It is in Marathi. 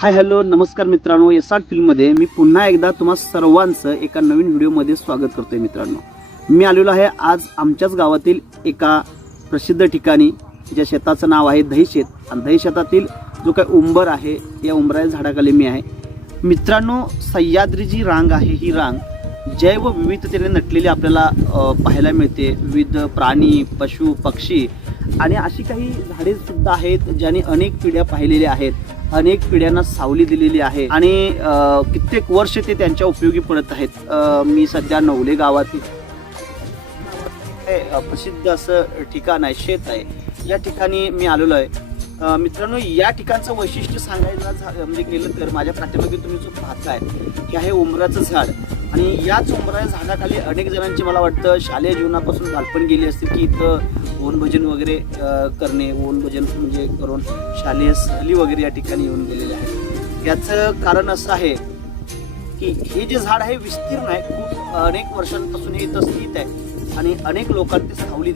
हाय हॅलो नमस्कार मित्रांनो, एसआर फिल्ममध्ये मी पुन्हा एकदा तुम्हा सर्वांचं एका नवीन व्हिडिओमध्ये स्वागत करतोय. मित्रांनो, मी आलेलो आहे आज आमच्याच गावातील एका प्रसिद्ध ठिकाणी, ज्या शेताचं नाव आहे दहीशेत. आणि दहीशेतातील जो काही उंबर आहे, या उंबराच्या झाडाखाली मी आहे. मित्रांनो, सह्याद्री जी रांग आहे, ही रांग जैवविविधतेने नटलेली आपल्याला पाहायला मिळते. विविध प्राणी, पशु, पक्षी आणि अशी काही झाडे सुद्धा आहेत ज्यांनी अनेक पिढ्या पाहिलेल्या आहेत, अनेक पिढ्यांना सावली दिलेली आहे आणि कित्येक वर्ष ते त्यांच्या उपयोगी पडत आहेत. मी सध्या नवले गावातील प्रसिद्ध असं ठिकाण आहे, शेत आहे, या ठिकाणी मी आलेलो आहे. मित्रांनो, या ठिकाणचं वैशिष्ट्य सांगायला म्हणजे गेलं तर माझ्या पाठीमागे तुम्ही जो पाहताय हे आहे उंबराचं झाड. आणि याच उंबराच्या झाडाखाली अनेक जणांची मला वाटतं शालेय जीवनापासून बालपण गेली असतील की इथं वनभोजन वगैरे करणे, वनभोजन म्हणजे करून शालेय सहली वगैरे या ठिकाणी येऊन गेलेले आहेत. याचं कारण असं आहे की हे जे झाड आहे विस्तीर्ण आहे, खूप अनेक वर्षांपासून हे इथं स्थित आहे आणि अनेक लोकांना ते सावली